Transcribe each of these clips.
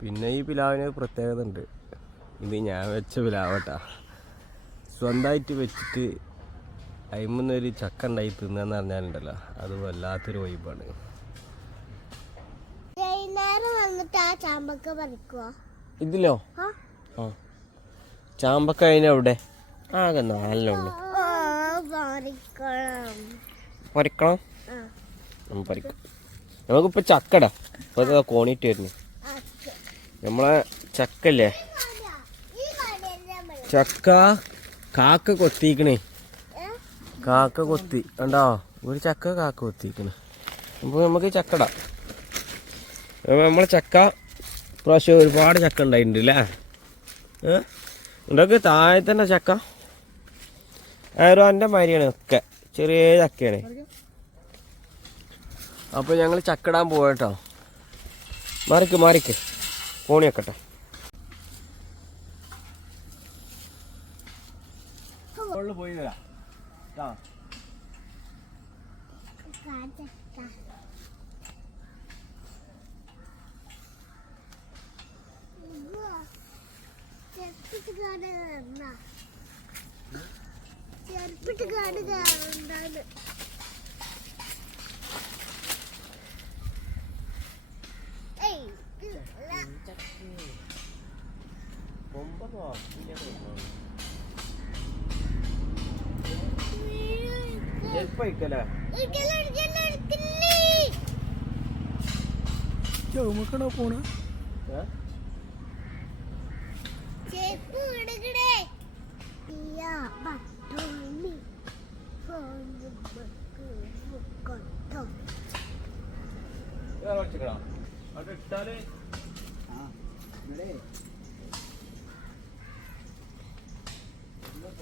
പിന്നെ ഈ പിലാവിന് ഒരു പ്രത്യേകത ഉണ്ട്. ഇത് ഞാൻ വെച്ച പിലാവട്ടാ. സ്വന്തമായിട്ട് വെച്ചിട്ട് അയിമെന്നൊരു ചക്ക ഉണ്ടായി തിന്നാന്ന് പറഞ്ഞാലുണ്ടല്ലോ അത് വല്ലാത്തൊരു വൈബാണ്. ഇതിലോ? ആ? ചാമ്പക്ക അതിനവിടെ ആകെ നാലിനുള്ളു പൊരിക്കണം പറിക്കും. നമുക്കിപ്പോൾ ചക്കടാ. ഇപ്പോൾ കോണിട്ട് വരുന്നു. നമ്മളെ ചക്കല്ലേ? ചക്ക കാക്ക കൊത്തിക്കണേ. കാക്ക കൊത്തി. കണ്ടോ? ഒരു ചക്ക കാക്ക കൊത്തിക്കണ്. അപ്പോൾ നമുക്ക് ചക്കട നമ്മളെ ചക്ക പ്രാവശ്യം ഒരുപാട് ചക്ക ഉണ്ടായിട്ടുണ്ട് അല്ലേ? ഉണ്ടാക്ക് താഴെ തന്നെ ചക്ക. ആയിരം മാരിയാണ് ഒക്കെ. ചെറിയ ചക്കയാണ്. അപ്പോൾ ഞങ്ങൾ ചക്കടാൻ പോകട്ടോ മാറിക്ക് മാറിക്ക്. കോണി വെക്കട്ടെ പോയി. ഉവ്വ. ചെറുപ്പിട്ട് കാണുക ചെറുപ്പിട്ട് കാണുക എന്താണ് ഏയ് ഇല്ല. ചെരുപ്പഴിക്കല്ലേ ഇടിക്കൽ, ഇടിക്കൽ, ഇടിക്കൽ. ചുമക്കണോ പോണ് ചെരുപ്പ് ഇടുകടേ.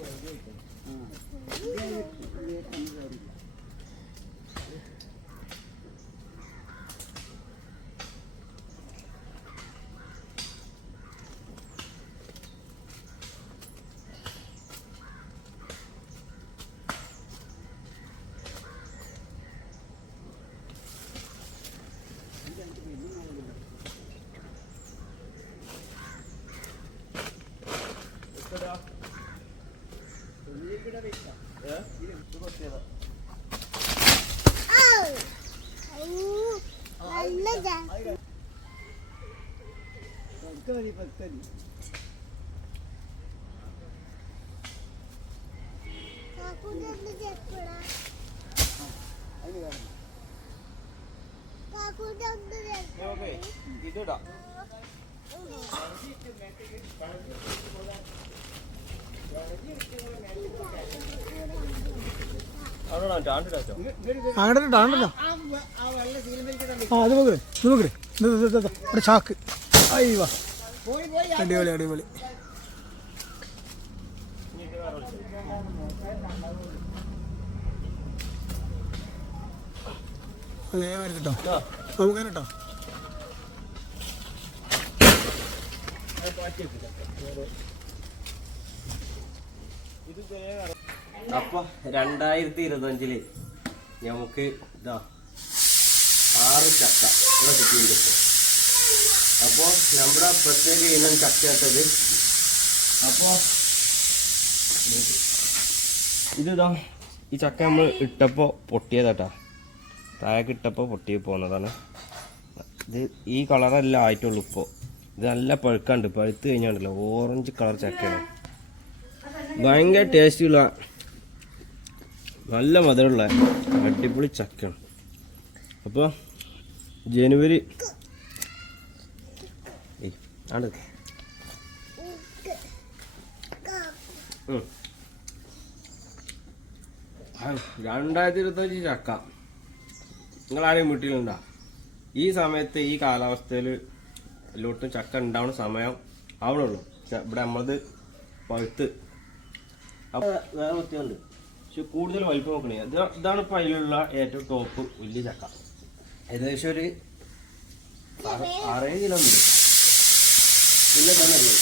Thank you. എന്ത് ചെരുപ്പിടാ? ഇതിടാം അങ്ങോട്ട് ഇടാണ്ടല്ലോ ആ അത് നോക്കേ നോക്കേ ചാക്ക്. അയ്യോ. അടിപൊളി അടിപൊളി. അതേ നമുക്ക് കേട്ടോ അപ്പൊ രണ്ടായിരത്തി ഇരുപത്തഞ്ചിൽ നമുക്ക് ഇതാ ആറ് ചക്ക ഇവിടെ കിട്ടിയിട്ടുണ്ട്. ഇപ്പൊ. അപ്പൊ നമ്മുടെ പ്രത്യേക ഇനം ചക്ക അപ്പോൾ അപ്പൊ ഇതിതാ ഈ ചക്ക നമ്മൾ ഇട്ടപ്പോ പൊട്ടിയതാട്ടാ. താഴേക്ക് കിട്ടപ്പോ പൊട്ടി പോകുന്നതാണ് ഇത് ഈ കളറല്ല ആയിട്ടുള്ളൂ ഇപ്പോൾ ഇത് നല്ല പഴുക്കാണ്ട് പഴുത്ത് കഴിഞ്ഞാണ്ടല്ലോ ഓറഞ്ച് കളർ ചക്കയാണ്. ഭയങ്കര ടേസ്റ്റുള്ള നല്ല മധുരമുള്ള അടിപൊളി ചക്കയാണ്. അപ്പോൾ ജനുവരി ഏയ് ആണ്ട് ഇക്ക്. കാക്കൂ. ഉം. ആ, രണ്ടായിരത്തി ഇരുപത്തഞ്ച് ചക്ക. നിങ്ങൾ നിങ്ങളാരെയും വീട്ടിലുണ്ടോ? ഈ സമയത്ത് ഈ കാലാവസ്ഥയിൽ എല്ലായിടത്തും ചക്ക ഉണ്ടാവുന്ന സമയം ആവണുള്ളൂ ഇവിടെ നമ്മളത് പഴുത്ത്. അപ്പോൾ വേറെ വൃത്തിയുണ്ട്. പക്ഷെ കൂടുതൽ വലിപ്പം നോക്കണേ. ഇത് ഇതാണ് ഇപ്പോൾ അതിലുള്ള ഏറ്റവും ടോപ്പ് വലിയ ചക്ക. ഏകദേശം ഒരു ആറ് ആറേഴ് കിലോ തന്നെ ഉള്ളത്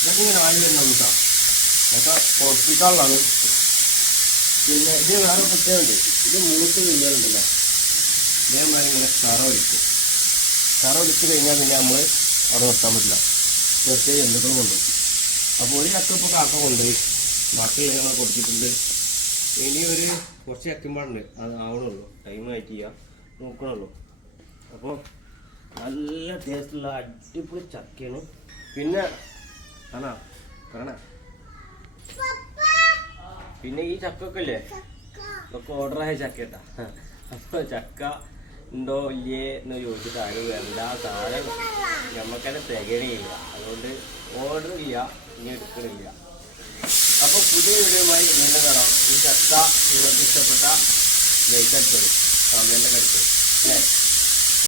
ഇതൊക്കെ ഇങ്ങനെ വാങ്ങി വരുന്ന കേട്ടോ ഇതൊക്കെ ഹോസ്പിറ്റലിലാണ് പിന്നെ ഇത് വേറെ പ്രത്യേകമുണ്ട് ഇത് മൂത്ത് കഴിഞ്ഞാലുണ്ടല്ലോ ഇതേമാതിരി ഇങ്ങനെ കറ ഒലിക്കും കറ ഒലിച്ച് കഴിഞ്ഞാൽ പിന്നെ നമ്മൾ അവിടെ നിർത്താൻ പറ്റില്ല. നിർത്തിയ ജന്തുക്കൾ കൊണ്ടുപോകും അപ്പോൾ ഒരു ചക്ക ഇപ്പോൾ കാക്ക കൊണ്ടുപോയി ബാക്കിയുള്ള ഞങ്ങൾ കൊടുത്തിട്ടുണ്ട്. ഇനി ഒരു കുറച്ച് ചക്കുമ്പോഴുണ്ട് അത് ആവണുള്ളൂ. ടൈം ആയിട്ട് ചെയ്യുക നോക്കണുള്ളൂ. അപ്പോൾ നല്ല ടേസ്റ്റുള്ള അടിപൊളി ചക്കയാണ്. പിന്നെ ആണോ? പറയണ. പിന്നെ ഈ ചക്കൊക്കെ അല്ലേ ഇതൊക്കെ ഓർഡർ ആയ ചക്ക കേട്ടാ അപ്പോൾ ചക്ക ഉണ്ടോ ഇല്ലേ എന്ന് ചോദിച്ചിട്ട് ആരും വേണ്ട. സാധനം നമുക്കന്നെ തികയണില്ല അതുകൊണ്ട് ഓർഡർ ചെയ്യുക ഇനി എടുക്കണില്ല. അപ്പോൾ പുതിയ വീഡിയോയുമായി വീണ്ടും കാണാം. ഈ ചക്ക നിങ്ങൾക്ക് ഇഷ്ടപ്പെട്ട ലൈക്ക് അടിച്ചത് കമന്റ് അടിച്ചത് അല്ലേ?